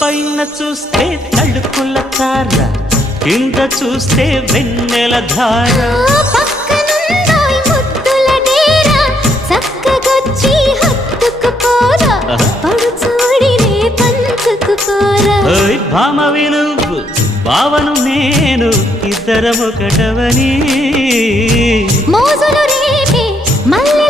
పైన చూస్తే తడుకుల తార, కింద చూస్తే వెన్నెల ధార. పక్కనుందోయ్ ముద్దుల డేరా, చక్కగొచ్చి హత్తుకుపోరా, పడు చూడినే పంచుకుపోరా. భామ వినువు భావను నేను, ఇద్దరమొకటవని మోజులు రేపే మల్లె